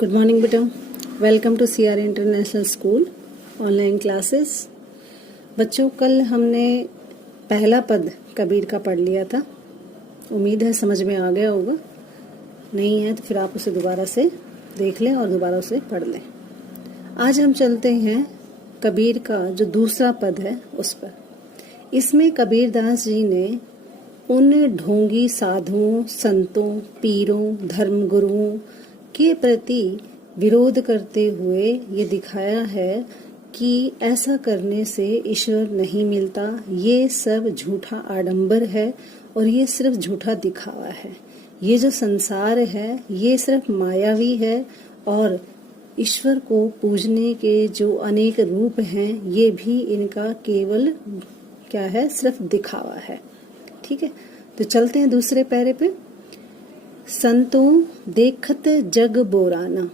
Good morning बेटा, welcome to CR international school online classes. बच्चों, कल हमने पहला पद कबीर का पढ़ लिया था। उम्मीद है समझ में आ गया होगा। नहीं है तो फिर आप उसे दोबारा से देख लें और दोबारा उसे पढ़ लें। आज हम चलते हैं कबीर का जो दूसरा पद है उस पर। इसमें कबीरदास जी ने उन ढोंगी साधुओं, संतों, पीरों, धर्मगुरुओं के प्रति विरोध करते हुए ये दिखाया है कि ऐसा करने से ईश्वर नहीं मिलता, ये सब झूठा आडंबर है और ये सिर्फ झूठा दिखावा है। ये जो संसार है ये सिर्फ मायावी है और ईश्वर को पूजने के जो अनेक रूप हैं ये भी इनका केवल क्या है, सिर्फ दिखावा है। ठीक है, तो चलते हैं दूसरे पैरे पे। संतों देखत जग बोराना।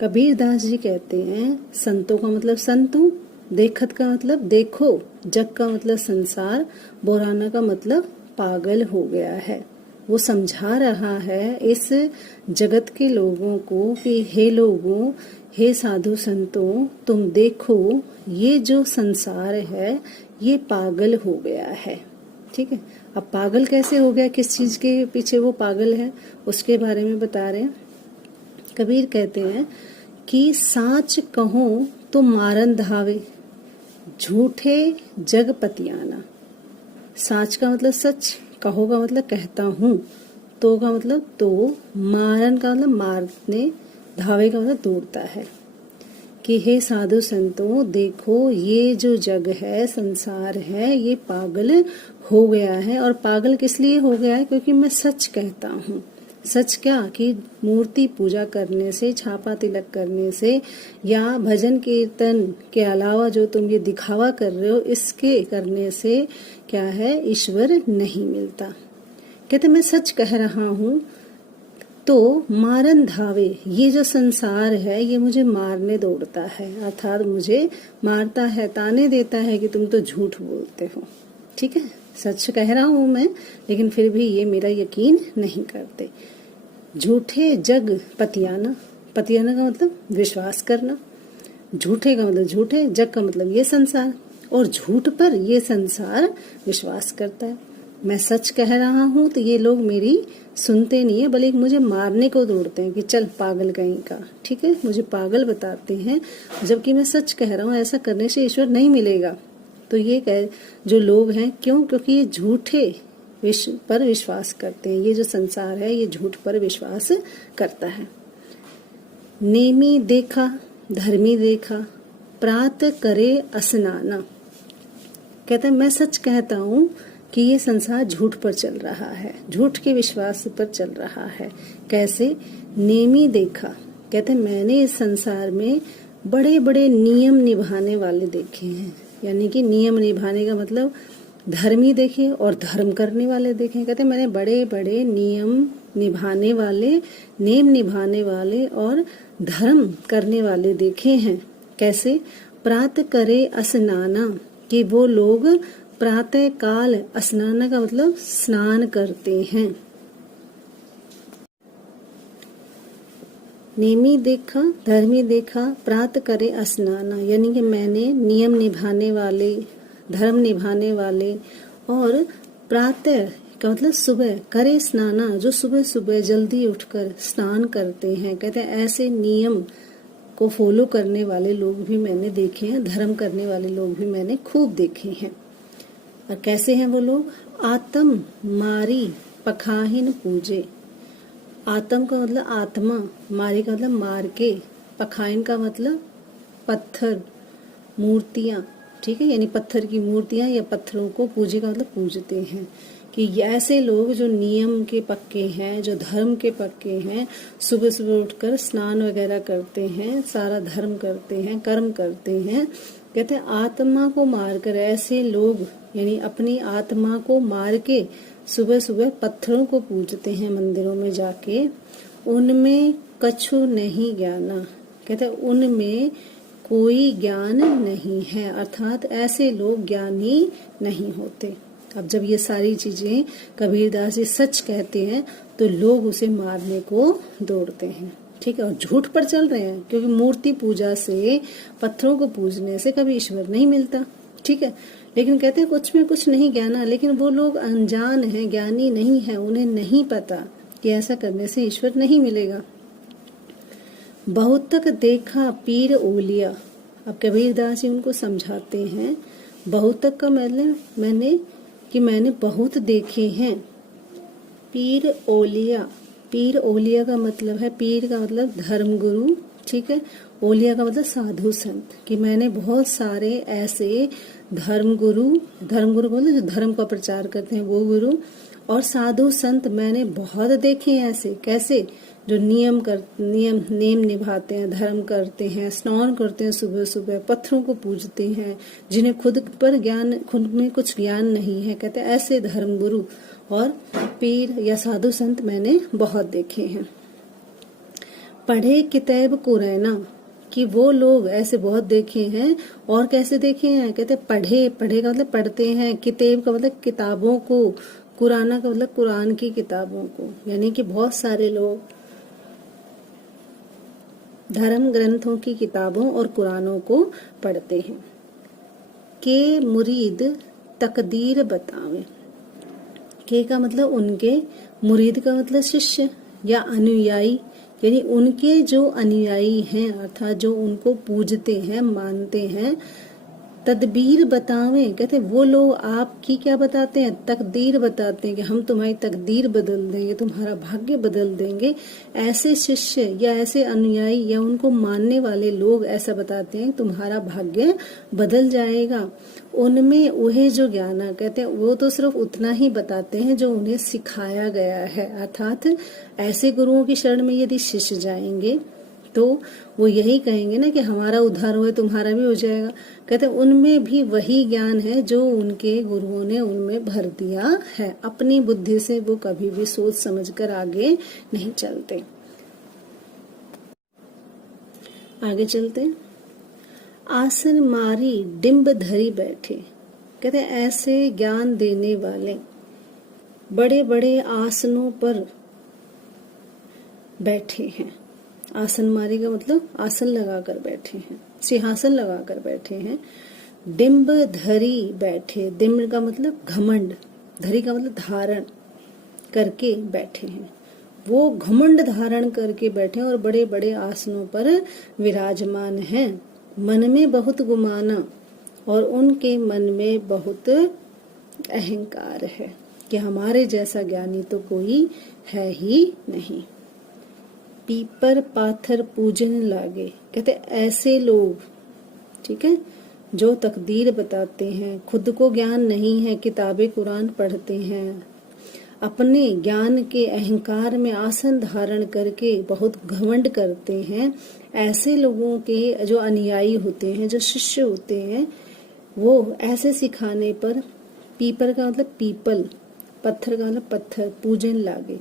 कबीरदास जी कहते हैं संतों का मतलब संतों, देखत का मतलब देखो, जग का मतलब संसार, बोराना का मतलब पागल हो गया है। वो समझा रहा है इस जगत के लोगों को कि हे लोगों, हे साधु संतों, तुम देखो ये जो संसार है ये पागल हो गया है। ठीक है, अब पागल कैसे हो गया, किस चीज के पीछे वो पागल है उसके बारे में बता रहे हैं। कबीर कहते हैं कि साच कहो तो मारन धावे, झूठे जग पतियाना। साच का मतलब सच, कहो का मतलब कहता हूँ, तो का मतलब तो, मारन का मतलब मारने, धावे का मतलब दौड़ता है। कि हे साधु संतों देखो ये जो जग है, संसार है, ये पागल हो गया है। और पागल किस लिए हो गया है? क्योंकि मैं सच कहता हूँ। सच क्या कि मूर्ति पूजा करने से, छापा तिलक करने से या भजन कीर्तन के अलावा जो तुम ये दिखावा कर रहे हो, इसके करने से क्या है, ईश्वर नहीं मिलता। कहते मैं सच कह रहा हूँ तो मारन धावे, ये जो संसार है ये मुझे मारने दौड़ता है, अर्थात मुझे मारता है, ताने देता है कि तुम तो झूठ बोलते हो। ठीक है, सच कह रहा हूं मैं, लेकिन फिर भी ये मेरा यकीन नहीं करते। झूठे जग पतियाना, पतियाना का मतलब विश्वास करना, झूठे का मतलब झूठे, जग का मतलब ये संसार, और झूठ पर ये संसार विश्वास करता है। मैं सच कह रहा हूँ तो ये लोग मेरी सुनते नहीं है, बल्कि मुझे मारने को दौड़ते हैं कि चल पागल कहीं का। ठीक है, मुझे पागल बताते हैं, जबकि मैं सच कह रहा हूँ ऐसा करने से ईश्वर नहीं मिलेगा। तो ये जो लोग हैं, क्यों? क्योंकि ये झूठे पर विश्वास करते हैं। ये जो संसार है ये झूठ पर विश्वास करता है। नेमी देखा धर्मी देखा, प्रात करे स्नाना। कहते हैं मैं सच कहता हूँ कि ये संसार झूठ पर चल रहा है, झूठ के विश्वास पर चल रहा है। कैसे? नेमी देखा, कहते मैंने इस संसार में बड़े बड़े नियम निभाने वाले देखे हैं। यानी कि नियम निभाने का मतलब धर्मी देखे और धर्म करने वाले देखे। कहते मैंने बड़े बड़े नियम निभाने वाले, नेम निभाने वाले और धर्म करने वाले देखे हैं। कैसे? प्रात करे स्नाना, कि वो लोग प्रातः काल, स्नान का मतलब स्नान करते हैं। नेमी देखा धर्मी देखा, प्रात करे स्नाना, यानी कि मैंने नियम निभाने वाले, धर्म निभाने वाले और प्रातः का मतलब सुबह, करे स्नाना, जो सुबह सुबह जल्दी उठकर स्नान करते हैं। कहते हैं ऐसे नियम को फॉलो करने वाले लोग भी मैंने देखे हैं, धर्म करने वाले लोग भी मैंने खूब देखे हैं। और कैसे हैं वो लोग? आत्म मारी पखाहिन पूजे। आत्म का मतलब आत्मा, मारी का मतलब मार के, पखाहिन का मतलब पत्थर, मूर्तियां। ठीक है, यानी पत्थर की मूर्तियां या पत्थरों को पूजे का मतलब पूजते हैं। कि ऐसे लोग जो नियम के पक्के हैं, जो धर्म के पक्के हैं, सुबह सुबह उठकर स्नान वगैरह करते हैं, सारा धर्म करते हैं, कर्म करते हैं। कहते हैं आत्मा को मारकर, ऐसे लोग यानी अपनी आत्मा को मार के सुबह सुबह पत्थरों को पूजते हैं मंदिरों में जाके। उनमें कछु नहीं ज्ञाना, कहते हैं उनमें कोई ज्ञान नहीं है, अर्थात ऐसे लोग ज्ञानी नहीं होते। अब जब ये सारी चीजें कबीरदास जी सच कहते हैं तो लोग उसे मारने को दौड़ते हैं। ठीक है, और झूठ पर चल रहे हैं, क्योंकि मूर्ति पूजा से, पत्थरों को पूजने से कभी ईश्वर नहीं मिलता। ठीक है, लेकिन कहते हैं कुछ में कुछ नहीं ज्ञाना, लेकिन वो लोग अनजान हैं, ज्ञानी नहीं है, उन्हें नहीं पता कि ऐसा करने से ईश्वर नहीं मिलेगा। बहुत तक देखा पीर ओलिया, अब कबीरदास जी उनको समझाते हैं। बहुत तक का मतलब मैंने बहुत देखे हैं। पीर ओलिया, पीर ओलिया का मतलब है, पीर का मतलब धर्मगुरु, ठीक है, ओलिया का मतलब साधु संत, कि मैंने बहुत सारे ऐसे धर्मगुरु को मतलब जो धर्म का प्रचार करते हैं वो गुरु, और साधु संत मैंने बहुत देखे हैं ऐसे। कैसे? जो नेम निभाते हैं, धर्म करते हैं, स्नान करते हैं सुबह सुबह, पत्थरों को पूजते हैं, जिन्हें खुद में कुछ ज्ञान नहीं है, कहते हैं ऐसे धर्मगुरु और पीर या साधु संत मैंने बहुत देखे हैं। पढ़े किताब कुरैना, कि वो लोग ऐसे बहुत देखे हैं। और कैसे देखे हैं? कहते पढ़े का मतलब पढ़ते हैं, किताब का मतलब किताबों को, कुराना का मतलब कुरान की किताबों को, यानी कि बहुत सारे लोग धर्म ग्रंथों की किताबों और कुरानों को पढ़ते हैं। के मुरीद तकदीर बतावे, के का मतलब उनके, मुरीद का मतलब शिष्य या अनुयायी, यानी उनके जो अनुयायी हैं अर्थात जो उनको पूजते हैं, मानते हैं। तदबीर बतावें, कहते वो लोग आपकी क्या बताते हैं? तकदीर बताते हैं कि हम तुम्हारी तकदीर बदल देंगे, तुम्हारा भाग्य बदल देंगे। ऐसे शिष्य या ऐसे अनुयायी या उनको मानने वाले लोग ऐसा बताते हैं तुम्हारा भाग्य बदल जाएगा। उनमें वह जो ज्ञान, कहते हैं वो तो सिर्फ उतना ही बताते हैं जो उन्हें सिखाया गया है, अर्थात ऐसे गुरुओं की शरण में यदि शिष्य जाएंगे तो वो यही कहेंगे ना कि हमारा उद्धार हुआ तुम्हारा भी हो जाएगा। कहते उनमें भी वही ज्ञान है जो उनके गुरुओं ने उनमें भर दिया है। अपनी बुद्धि से वो कभी भी सोच समझकर आगे नहीं चलते। आगे चलते। आसन मारी डिंब धरी बैठे, कहते ऐसे ज्ञान देने वाले बड़े बड़े आसनों पर बैठे हैं। आसन मारी का मतलब आसन लगाकर बैठे हैं, सिंहासन लगाकर बैठे हैं। डिंब धरी बैठे, डिंब का मतलब घमंड, धरी का मतलब धारण करके बैठे हैं। वो घमंड धारण करके बैठे और बड़े बड़े आसनों पर विराजमान हैं। मन में बहुत गुमाना, और उनके मन में बहुत अहंकार है कि हमारे जैसा ज्ञानी तो कोई है ही नहीं। पीपर पाथर पूजन लागे, कहते ऐसे लोग, ठीक है, जो तकदीर बताते हैं, खुद को ज्ञान नहीं है, किताबें कुरान पढ़ते हैं, अपने ज्ञान के अहंकार में आसन धारण करके बहुत घमंड करते हैं। ऐसे लोगों के जो अनुयायी होते हैं, जो शिष्य होते हैं, वो ऐसे सिखाने पर, पीपर का मतलब पीपल, पत्थर का मतलब पत्थर, पूजन लागे,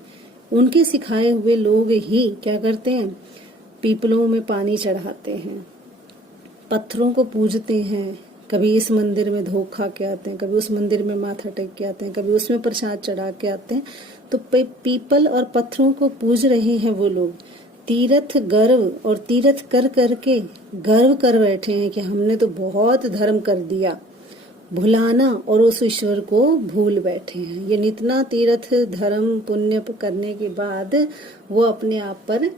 उनके सिखाए हुए लोग ही क्या करते हैं? पीपलों में पानी चढ़ाते हैं, पत्थरों को पूजते हैं। कभी इस मंदिर में धोखा के आते हैं, कभी उस मंदिर में माथा टेक के आते हैं, कभी उसमें प्रसाद चढ़ा के आते हैं। तो पीपल और पत्थरों को पूज रहे हैं वो लोग। तीर्थ गर्व, और तीर्थ कर करके गर्व कर बैठे हैं कि हमने तो बहुत धर्म कर दिया। भुलाना, और उस ईश्वर को भूल बैठे हैं। ये इतना तीर्थ धर्म पुण्य करने के बाद वो अपने आप पर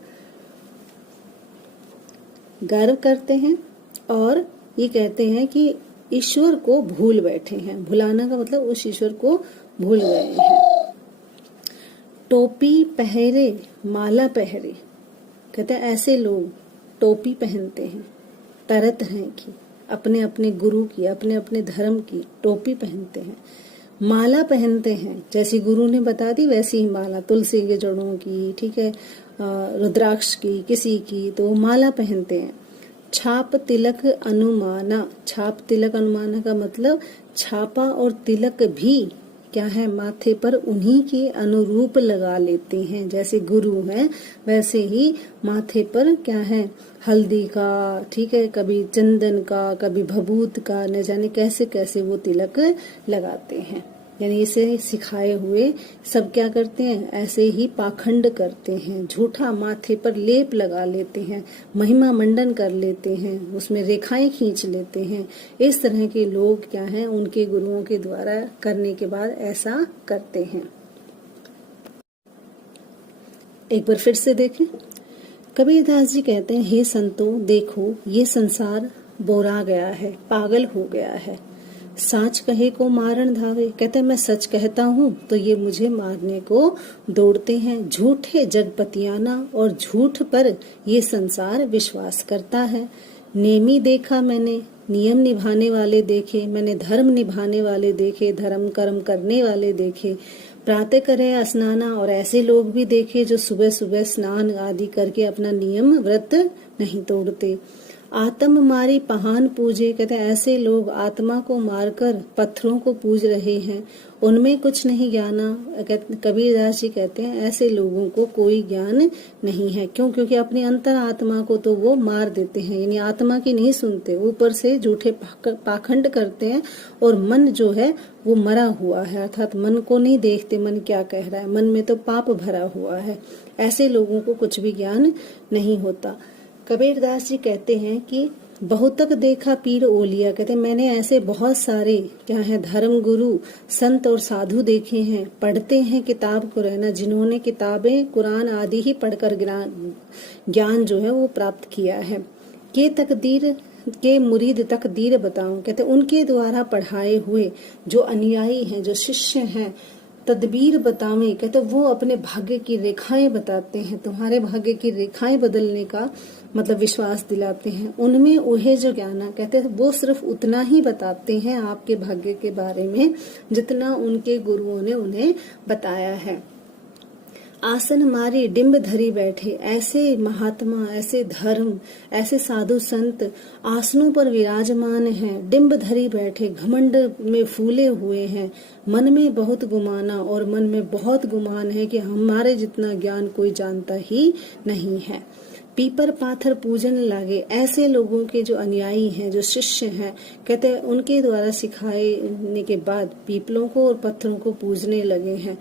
गर्व करते हैं और ये कहते हैं कि ईश्वर को भूल बैठे हैं। भुलाना का मतलब उस ईश्वर को भूल गए हैं। टोपी पहरे माला पहरे, कहते हैं ऐसे लोग टोपी पहनते हैं तरह तरह की, अपने अपने गुरु की, अपने अपने धर्म की टोपी पहनते हैं, माला पहनते हैं। जैसी गुरु ने बता दी वैसी ही माला, तुलसी के जड़ों की, ठीक है, रुद्राक्ष की, किसी की, तो माला पहनते हैं। छाप तिलक अनुमाना, छाप तिलक अनुमाना का मतलब छापा और तिलक भी क्या है? माथे पर उन्हीं के अनुरूप लगा लेते हैं। जैसे गुरु हैं वैसे ही माथे पर क्या है? हल्दी का, ठीक है, कभी चंदन का, कभी भभूत का, न जाने कैसे कैसे वो तिलक लगाते हैं। यानी इसे सिखाए हुए सब क्या करते हैं, ऐसे ही पाखंड करते हैं, झूठा माथे पर लेप लगा लेते हैं, महिमा मंडन कर लेते हैं, उसमें रेखाएं खींच लेते हैं। इस तरह के लोग क्या हैं, उनके गुरुओं के द्वारा करने के बाद ऐसा करते हैं। एक बार फिर से देखें, कबीरदास जी कहते हैं, हे संतों देखो ये संसार बोरा गया है, पागल हो गया है। साच कहे को मारन धावे, कहते हैं मैं सच कहता हूँ तो ये मुझे मारने को दौड़ते हैं। झूठे जगपतियाना और झूठ पर ये संसार विश्वास करता है। नेमी देखा मैंने, नियम निभाने वाले देखे, मैंने धर्म निभाने वाले देखे, धर्म कर्म करने वाले देखे। प्रातः करे स्नाना, और ऐसे लोग भी देखे जो सुबह सुबह स्नान आदि करके अपना नियम व्रत नहीं तोड़ते। आत्म मारी पहान पूजे, कहते हैं ऐसे लोग आत्मा को मारकर पत्थरों को पूज रहे हैं, उनमें कुछ नहीं ज्ञाना। कबीरदास जी कहते हैं ऐसे लोगों को कोई ज्ञान नहीं है। क्यों? क्योंकि अपनी अंतर आत्मा को तो वो मार देते हैं, यानी आत्मा की नहीं सुनते, ऊपर से झूठे पाखंड करते हैं, और मन जो है वो मरा हुआ है, अर्थात मन को नहीं देखते मन क्या कह रहा है, मन में तो पाप भरा हुआ है। ऐसे लोगों को कुछ भी ज्ञान नहीं होता। कबीरदास जी कहते हैं कि बहुतक देखा पीर ओलिया, कहते हैं मैंने ऐसे बहुत सारे क्या है धर्म गुरु संत और साधु देखे हैं, पढ़ते हैं किताब को रहना, जिन्होंने किताबें कुरान आदि ही पढ़कर ज्ञान जो है वो प्राप्त किया है। के तकदीर के मुरीद तकदीर बताऊं, कहते उनके द्वारा पढ़ाए हुए जो अनुयायी हैं, जो शिष्य हैं, तदबीर बतावे, कहते वो अपने भाग्य की रेखाएं बताते हैं, तुम्हारे भाग्य की रेखाएं बदलने का मतलब विश्वास दिलाते हैं। उनमें उहे जो ज्ञाना, कहते हैं वो सिर्फ उतना ही बताते हैं आपके भाग्य के बारे में जितना उनके गुरुओं ने उन्हें बताया है। आसन मारी डिम्ब धरी बैठे, ऐसे महात्मा, ऐसे धर्म, ऐसे साधु संत आसनों पर विराजमान हैं, डिम्ब धरी बैठे, घमंड में फूले हुए हैं, मन में बहुत गुमाना, और मन में बहुत गुमान है कि हमारे जितना ज्ञान कोई जानता ही नहीं है। पीपर पाथर पूजन लागे, ऐसे लोगों के जो अनुयायी हैं, जो शिष्य हैं, कहते हैं उनके द्वारा सिखाने के बाद पीपलों को और पत्थरों को पूजने लगे हैं।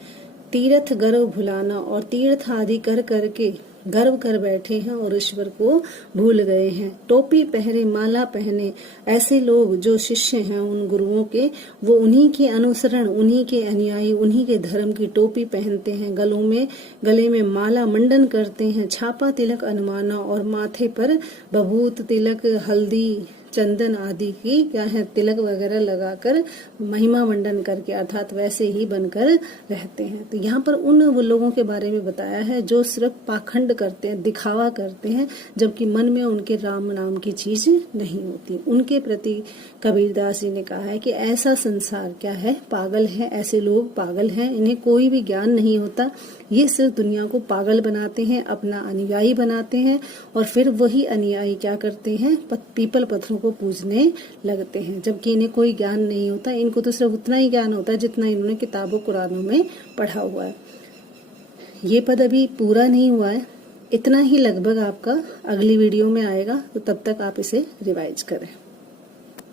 तीर्थ गर्व भुलाना, और तीर्थ आदि कर करके गर्व कर बैठे हैं और ईश्वर को भूल गए हैं। टोपी पहरे माला पहने, ऐसे लोग जो शिष्य हैं उन गुरुओं के, वो उन्हीं के अनुसरण, उन्हीं के अनुयायी, उन्हीं के धर्म की टोपी पहनते हैं, गले में माला मंडन करते हैं, छापा तिलक अनुमाना, और माथे पर बभूत तिलक हल्दी चंदन आदि की क्या है तिलक वगैरह लगाकर महिमा मंडन करके अर्थात वैसे ही बनकर रहते हैं। तो यहाँ पर उन वो लोगों के बारे में बताया है जो सिर्फ पाखंड करते हैं, दिखावा करते हैं, जबकि मन में उनके राम नाम की चीज नहीं होती। उनके प्रति कबीरदास जी ने कहा है कि ऐसा संसार क्या है, पागल है, ऐसे लोग पागल हैं, इन्हें कोई भी ज्ञान नहीं होता, ये सिर्फ दुनिया को पागल बनाते हैं, अपना अनुयायी बनाते हैं, और फिर वही अनुयायी क्या करते हैं, पीपल पत्थरों को पूजने लगते हैं, जबकि इन्हें कोई ज्ञान नहीं होता। इनको तो सिर्फ उतना ही ज्ञान होता है जितना इन्होंने किताबों कुरानों में पढ़ा हुआ है। ये पद अभी पूरा नहीं हुआ है, इतना ही लगभग आपका अगली वीडियो में आएगा, तो तब तक आप इसे रिवाइज करें।